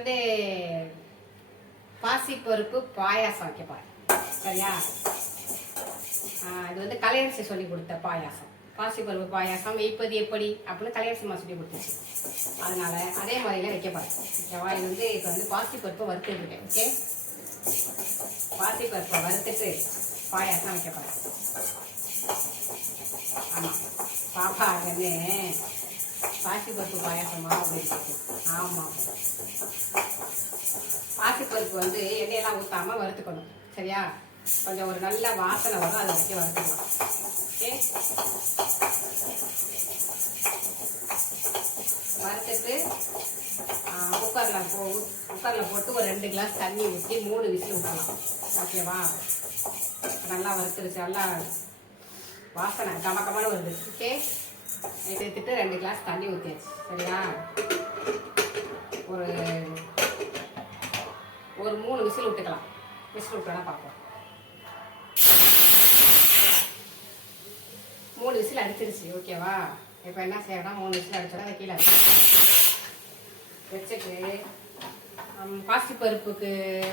வந்து பாசி பருப்பு பாயாசம் வைக்க போகிறேன். சரியா? இது வந்து கலையரசி சொல்லி கொடுத்த பாயாசம். பாசி பருப்பு பாயாசம் வைப்பது எப்படி அப்படின்னு கலையரசிமா சொல்லி கொடுத்துச்சு. அதனால அதே மாதிரிலாம் வைக்க போகிறேன். ஓகேவா? இது வந்து இப்போ வந்து பாசி பருப்பை வறுத்துருக்கேன். ஓகே, பாசி பருப்பை வறுத்துட்டு பாயாசம் வைக்க போகிறேன். ஆமாம், பாப்பா அங்கே பாசி பருப்பு பாயாசமா அப்படின்னு கேட்கும். ஆமாம், பாசிப்பருப்பு வந்து எண்ணெயெல்லாம் ஊற்றாம வறுத்துக்கணும். சரியா? கொஞ்சம் ஒரு நல்ல வாசனை வரும், அதை வச்சு வறுத்துக்கலாம். ஓகே, வறுத்துட்டு குக்கரில் போட்டு ஒரு 2 கிளாஸ் தண்ணி ஊற்றி 3 விசில் விட்டலாம். ஓகேவா? நல்லா வறுத்துருச்சு, நல்லா வாசனை கமக்கமான வருது. ஓகே, எடுத்துட்டு 2 கிளாஸ் தண்ணி ஊற்றியாச்சு. சரியா? ஒரு 3 விசில் விட்டுக்கலாம். விசில் விட்டோன்னா பார்ப்போம். 3 விசில் அடிச்சிருச்சு. ஓகேவா? இப்போ என்ன செய்யணும், 3 விசில் அடிச்சோன்னா அதை கீழே வச்சுட்டு பாசிப்பருப்புக்கு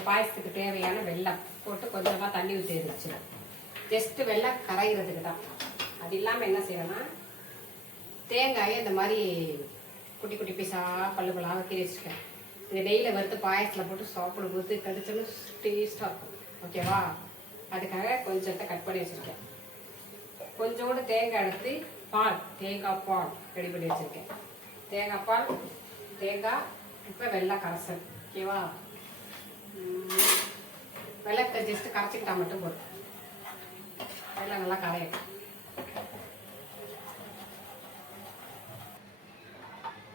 பாயசத்துக்கு தேவையான வெல்லம் போட்டு கொஞ்சமாக தண்ணி ஊற்றி இருந்துச்சு. ஜஸ்ட்டு வெல்லம் கரைகிறதுக்கு தான். அது இல்லாமல் என்ன செய்யணும்னா, தேங்காயை இந்த மாதிரி குட்டி குட்டி பீஸாக பல்லுகளாக கீறி வச்சுருக்கேன். இது நெய்யில் வறுத்து பாயசத்தில் போட்டு சாப்பிடும் போது கடிச்சோன்னு டேஸ்ட்டாக இருக்கும். ஓகேவா? அதுக்காக கொஞ்சத்தை கட் பண்ணி வச்சுருக்கேன். கொஞ்சோண்டு தேங்காய் எடுத்து தேங்காய் பால் ரெடி பண்ணி வச்சுருக்கேன். தேங்காய் பால், தேங்காய், இப்போ வெள்ளை கரைசல். ஓகேவா? வெள்ளத்தை ஜஸ்ட்டு கரைச்சிக்கிட்டா மட்டும் போதும். வெள்ளம் நல்லா கரையும்.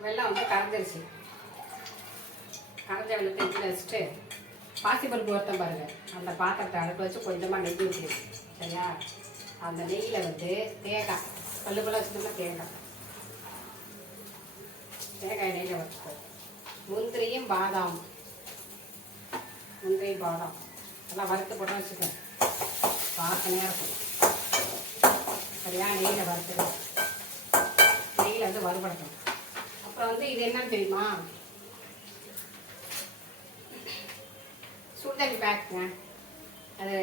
வெள்ளம் வந்து கரைஞ்சிருச்சு. கரைஞ்ச வெள்ளத்தை எடுத்து வச்சுட்டு பாசிப்பருப்பு ஒருத்தம் பாருங்கள், அந்த பாத்திரத்தை அடுப்பு வச்சு கொஞ்சமாக நெய் ஊற்றிடுச்சு. சரியா? அந்த நெய்யில் வந்து தேங்காய் பல்லுக்குள்ள வச்சுட்டோம்னா தேங்காய் நெய்யில் வச்சுக்கோ. முந்திரியும் பாதாம் எல்லாம் வறுத்து போட்டோம் வச்சுக்கோங்க, வாசனையாக இருக்கும். சரியா? நெய்யில் வறுத்துக்கணும். நெய்யில் வந்து வறுபடுத்தணும். அப்புறம் வந்து இது என்னன்னு தெரியுமா, சுடுதண்ணி பேக்குங்க. அது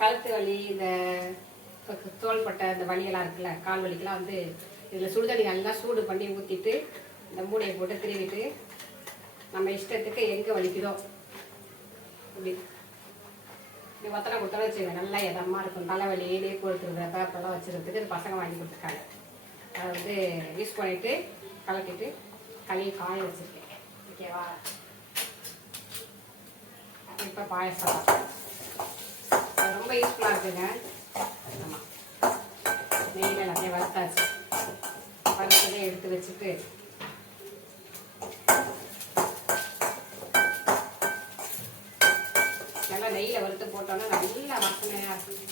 கழுத்து வலி, இந்த தோள்பட்டை, இந்த வலியெல்லாம் இருக்குல்ல, கால் வலிக்கெல்லாம் வந்து இதில் சுடுதண்ணி நல்லா சூடு பண்ணி ஊற்றிட்டு இந்த மூடையை போட்டு திருவிட்டு நம்ம இஷ்டத்துக்கு எங்கே வலிக்குதோ இப்படி ஒத்தனை கொடுத்தோன்னு வச்சுக்கோங்க, நல்லா இதமாக இருக்கும். தலைவலி, நீர் கொடுத்துருக்குற பேப்பரெல்லாம் வச்சுருக்கிறதுக்கு இது பசங்க வாங்கி கொடுத்துருக்காங்க. அதை வந்து யூஸ் பண்ணிவிட்டு கலக்கிட்டு களியை காய வச்சுருக்கேன். ஓகேவா? இப்போ பாயசம் ரொம்ப யூஸ்ஃபுல்லாக இருக்குங்க. ஆமாம், நெய்யில் எல்லாத்தையும் வறுத்தாச்சு. வறுத்ததே எடுத்து வச்சுட்டு நல்லா நெய்யில் வறுத்து போட்டோன்னா நல்லா வாசனையாக இருக்கும்.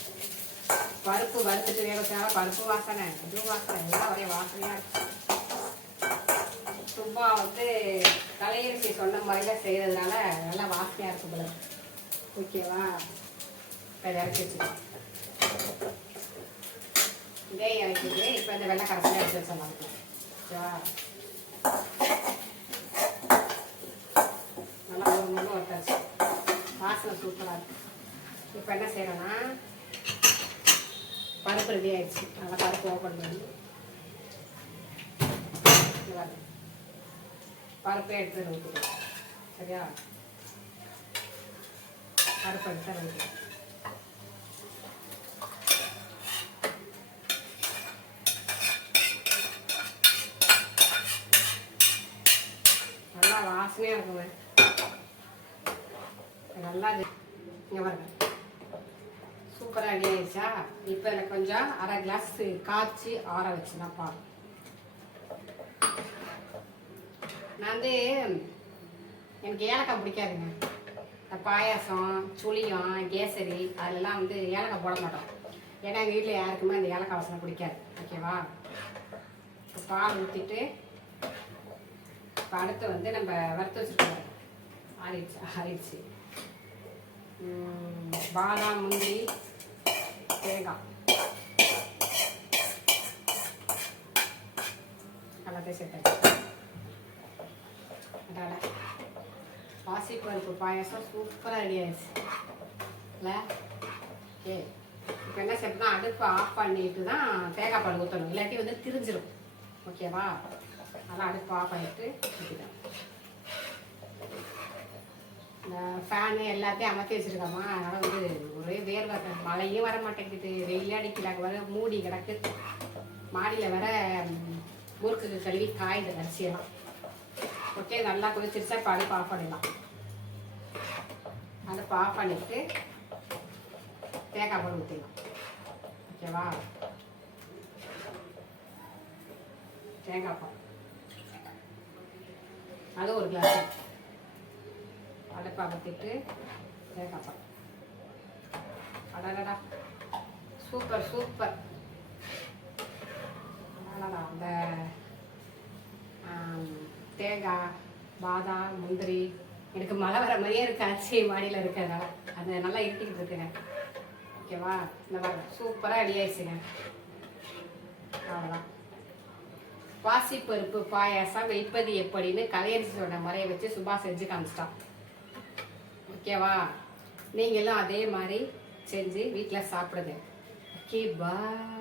பருப்பு வறுத்துட்டு வேக வச்சாலும் பருப்பு வாசனை, இதுவும் வாசனை, எல்லாம் ஒரே வாசனையாக இருக்கும். சும்மா வந்து கலையரசி சொன்ன மாதிரிலாம் செய்கிறதுனால நல்லா வாசனையாக இருக்கும் போல. ஓகேவா? இப்போ இறக்கி வச்சுக்கலாம். இதே இறக்கிட்டு இப்போ இந்த வெள்ளை கரைசலாம் எடுத்து வச்சிடலாம். ஓகேவா? நல்லா ஒரு முழு வட்டாச்சு. வாசனை சூப்பராக இருக்கும். இப்போ என்ன செய்யறோன்னா, பருப்பு ரெடி ஆயிடுச்சு. நல்லா பருப்பு ஓப்பன் பண்ணி பருப்பை எடுத்து ஊற்றிக்கலாம். சரியா? பருப்பு எடுத்து ஊற்றிக்கலாம். நல்லா வாசனையாக இருக்குங்க. நல்லா இங்கே பாருங்க, சூப்பராக ரெடி ஆயிடுச்சா? இப்போ எனக்கு கொஞ்சம் அரை கிளாஸ் காய்ச்சி ஆற வச்சுனா பாரு. நான் வந்து எனக்கு ஏலக்காய் பிடிக்காதுங்க. இந்த பாயாசம், சுளியம், கேசரி அதெல்லாம் வந்து ஏலக்காய் போட மாட்டோம். ஏன்னா எங்கள் வீட்டில் யாருக்குமே அந்த ஏலக்காய் வாசனை பிடிக்காது. ஓகேவா? இப்போ பால் ஊற்றிட்டு இப்போ அடுத்து வந்து நம்ம வறுத்து வச்சுருக்கோம். ஆறிடுச்சு. பாதாம், முந்திரி, தேங்காய் எல்லாத்தையும் சேர்த்து பாயாசம் சூப்பராக ரெடி ஆயிடுச்சு இல்லை? ஓகே, இப்போ என்ன செய்யணும்னா அடுப்பை ஆஃப் பண்ணிட்டு தான் தேங்காய் பால் ஊற்றணும், இல்லாட்டி வந்து திரிஞ்சிடும். ஓகேவா? அதெல்லாம் அடுப்பு ஆஃப் பண்ணிட்டு ஊற்றிடும். இந்த ஃபேனு எல்லாத்தையும் அமர்த்தி வச்சுருக்கோமா, அதனால் வந்து ஒரே வேர்வை, மழையும் வர மாட்டேங்குது, வெயிலே அடிக்கிறாங்க, வர மூடி கிடக்கு. மாடியில் வர முறுக்கு கழுவி காயுது அரிசியெல்லாம். ஓகே, நல்லா கொதிச்சிருச்சா இப்போ அடுப்பு ஆஃப் பண்ணிடலாம். அடுப்பு ஆஃப் பண்ணிவிட்டு தேங்காய் பால் ஊற்றிடலாம். ஓகேவா? தேங்காய் பால் அது ஒரு கிளாஸ். அடுப்பை அமர்த்திட்டு தேங்காய் பால். அடடா, சூப்பர் சூப்பர். அடடா, அந்த தேங்காய், பாதாம், முந்திரி, எனக்கு மழை வர மாதிரியே இருக்கு அரிசி மாடியில் இருக்கிறதுனால. அது நல்லா இருட்டிக்கிட்டு இருக்குங்க. ஓகேவா? இந்த மாதிரி சூப்பராக ரெடி ஆயிடுச்சுங்க. அவ்வளோதான். பாசிப்பருப்பு பாயாசம் வைப்பது எப்படின்னு கலையரசி சொன்ன முறையை வச்சு சுபா செஞ்சு காமிச்சிட்டான். ஓகேவா? நீங்களும் அதே மாதிரி செஞ்சு வீட்டில் சாப்பிடுங்க. ஓகே, பாய்.